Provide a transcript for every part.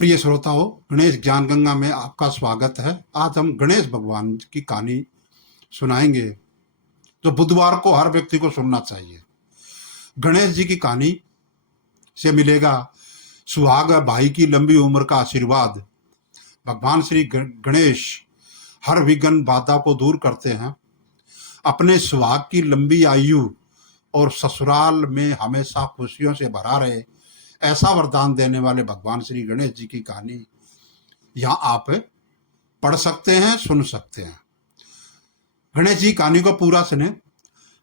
प्रिय श्रोताओं, गणेश ज्ञान गंगा में आपका स्वागत है। आज हम गणेश भगवान की कहानी सुनाएंगे जो बुधवार को हर व्यक्ति को सुनना चाहिए। गणेश जी की कहानी से मिलेगा सुहाग भाई की लंबी उम्र का आशीर्वाद। भगवान श्री गणेश हर विघ्न बाधा को दूर करते हैं। अपने सुहाग की लंबी आयु और ससुराल में हमेशा खुशियों से भरा रहे, ऐसा वरदान देने वाले भगवान श्री गणेश जी की कहानी यहाँ आप पढ़ सकते हैं, सुन सकते हैं। गणेश जी कहानी को पूरा सुने,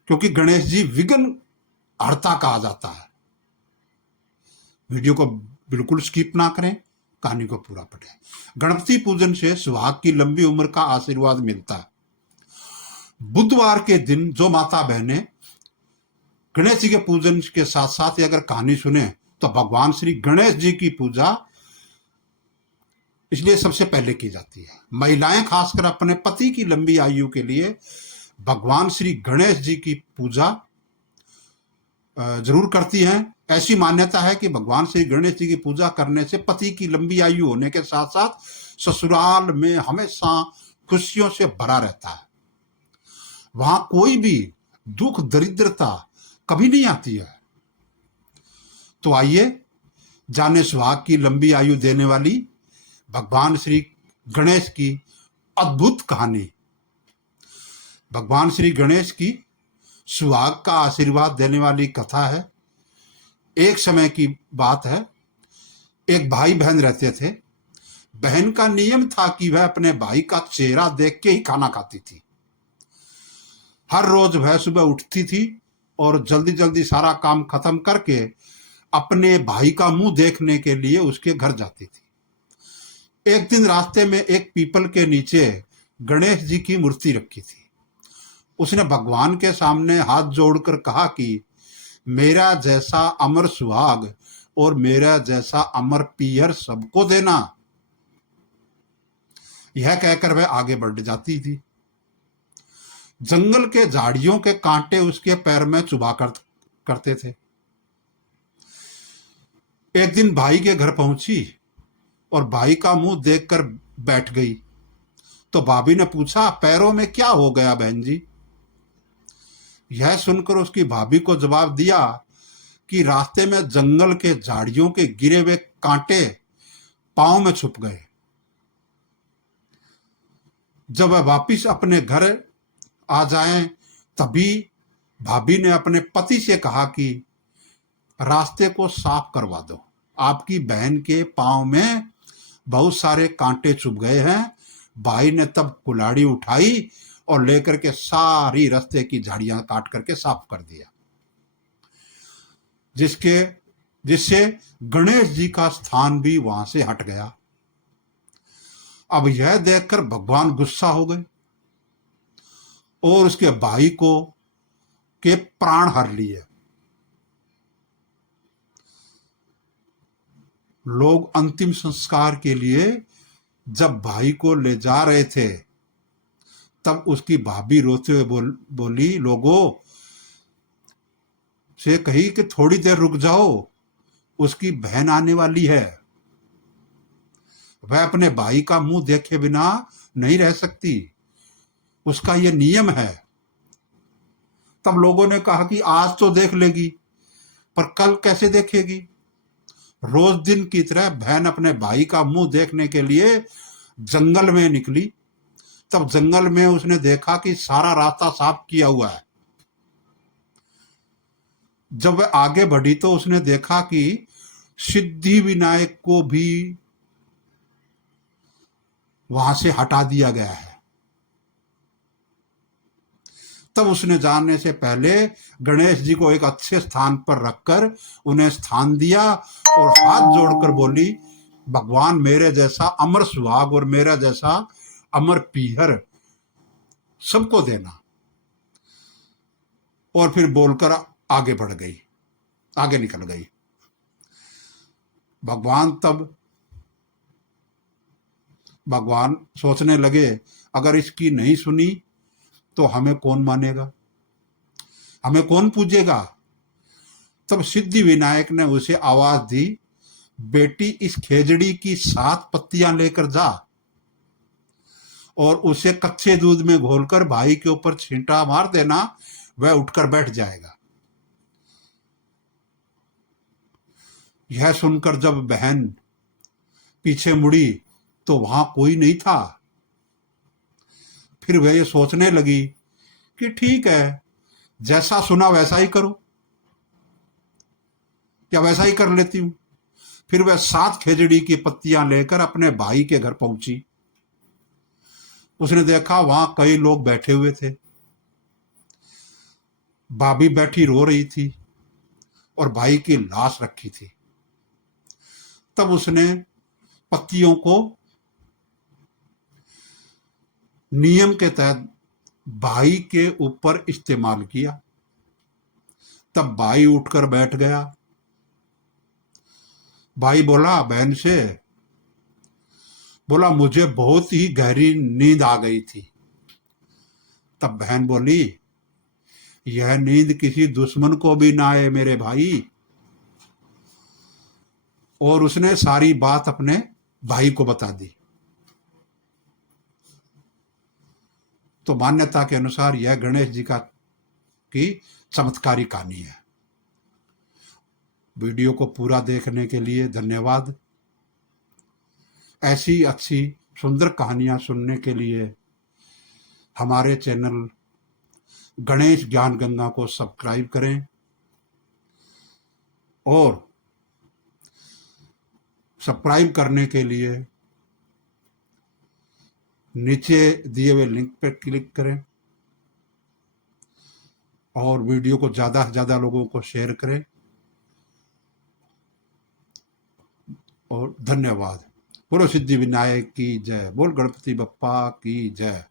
क्योंकि गणेश जी विघ्न हरता कहा जाता है। वीडियो को बिल्कुल स्किप ना करें, कहानी को पूरा पढ़ें। गणपति पूजन से सुहाग की लंबी उम्र का आशीर्वाद मिलता है। बुधवार के दिन जो माता बहनें गणेश जी के पूजन के साथ साथ अगर कहानी सुने तो भगवान श्री गणेश जी की पूजा इसलिए सबसे पहले की जाती है। महिलाएं खासकर अपने पति की लंबी आयु के लिए भगवान श्री गणेश जी की पूजा जरूर करती हैं। ऐसी मान्यता है कि भगवान श्री गणेश जी की पूजा करने से पति की लंबी आयु होने के साथ साथ ससुराल में हमेशा खुशियों से भरा रहता है। वहां कोई भी दुख दरिद्रता कभी नहीं आती है। तो आइए जाने सुहाग की लंबी आयु देने वाली भगवान श्री गणेश की अद्भुत कहानी। भगवान श्री गणेश की सुहाग का आशीर्वाद देने वाली कथा है। एक समय की बात है, एक भाई बहन रहते थे। बहन का नियम था कि वह अपने भाई का चेहरा देख के ही खाना खाती थी। हर रोज वह सुबह उठती थी और जल्दी जल्दी सारा काम खत्म करके अपने भाई का मुंह देखने के लिए उसके घर जाती थी। एक दिन रास्ते में एक पीपल के नीचे गणेश जी की मूर्ति रखी थी। उसने भगवान के सामने हाथ जोड़कर कहा कि मेरा जैसा अमर सुहाग और मेरा जैसा अमर पीहर सबको देना। यह कहकर वह आगे बढ़ जाती थी। जंगल के झाड़ियों के कांटे उसके पैर में चुभा करते थे। एक दिन भाई के घर पहुंची और भाई का मुंह देखकर बैठ गई। तो भाभी ने पूछा, पैरों में क्या हो गया बहन जी? यह सुनकर उसकी भाभी को जवाब दिया कि रास्ते में जंगल के झाड़ियों के गिरे हुए कांटे पांव में छुप गए। जब वह वापिस अपने घर आ जाएं, तभी भाभी ने अपने पति से कहा कि रास्ते को साफ करवा दो, आपकी बहन के पांव में बहुत सारे कांटे चुभ गए हैं। भाई ने तब कुल्हाड़ी उठाई और लेकर के सारी रास्ते की झाड़ियां काट करके साफ कर दिया, जिससे गणेश जी का स्थान भी वहां से हट गया। अब यह देखकर भगवान गुस्सा हो गए और उसके भाई को के प्राण हर लिए। लोग अंतिम संस्कार के लिए जब भाई को ले जा रहे थे, तब उसकी भाभी रोते हुए बोली, लोगों से कही कि थोड़ी देर रुक जाओ, उसकी बहन आने वाली है। वह अपने भाई का मुंह देखे बिना नहीं रह सकती, उसका यह नियम है। तब लोगों ने कहा कि आज तो देख लेगी, पर कल कैसे देखेगी? रोज दिन की तरह बहन अपने भाई का मुंह देखने के लिए जंगल में निकली। तब जंगल में उसने देखा कि सारा रास्ता साफ किया हुआ है। जब वह आगे बढ़ी तो उसने देखा कि सिद्धि विनायक को भी वहां से हटा दिया गया है। तब उसने जाने से पहले गणेश जी को एक अच्छे स्थान पर रखकर उन्हें स्थान दिया और हाथ जोड़कर बोली, भगवान मेरे जैसा अमर सुहाग और मेरा जैसा अमर पीहर सबको देना। और फिर बोलकर आगे बढ़ गई, आगे निकल गई। भगवान सोचने लगे, अगर इसकी नहीं सुनी तो हमें कौन मानेगा, हमें कौन पूजेगा? तब सिद्धि विनायक ने उसे आवाज दी, बेटी इस खेजड़ी की 7 पत्तियां लेकर जा और उसे कच्चे दूध में घोलकर भाई के ऊपर छींटा मार देना, वह उठकर बैठ जाएगा। यह सुनकर जब बहन पीछे मुड़ी तो वहां कोई नहीं था। फिर वह ये सोचने लगी कि ठीक है, जैसा सुना वैसा ही करो, क्या वैसा ही कर लेती हूं। फिर वह 7 खेजड़ी की पत्तियां लेकर अपने भाई के घर पहुंची। उसने देखा वहां कई लोग बैठे हुए थे। भाभी बैठी रो रही थी और भाई की लाश रखी थी। तब उसने पत्तियों को नियम के तहत भाई के ऊपर इस्तेमाल किया। तब भाई उठकर बैठ गया। भाई बोला बहन से, बोला मुझे बहुत ही गहरी नींद आ गई थी। तब बहन बोली, यह नींद किसी दुश्मन को भी ना आए मेरे भाई। और उसने सारी बात अपने भाई को बता दी। तो मान्यता के अनुसार यह गणेश जी की चमत्कारी कहानी है। वीडियो को पूरा देखने के लिए धन्यवाद। ऐसी अच्छी सुंदर कहानियां सुनने के लिए हमारे चैनल गणेश ज्ञान गंगा को सब्सक्राइब करें और सब्सक्राइब करने के लिए नीचे दिए हुए लिंक पर क्लिक करें और वीडियो को ज़्यादा से ज़्यादा लोगों को शेयर करें। और धन्यवाद। बोलो सिद्धि विनायक की जय, बोल गणपति बप्पा की जय।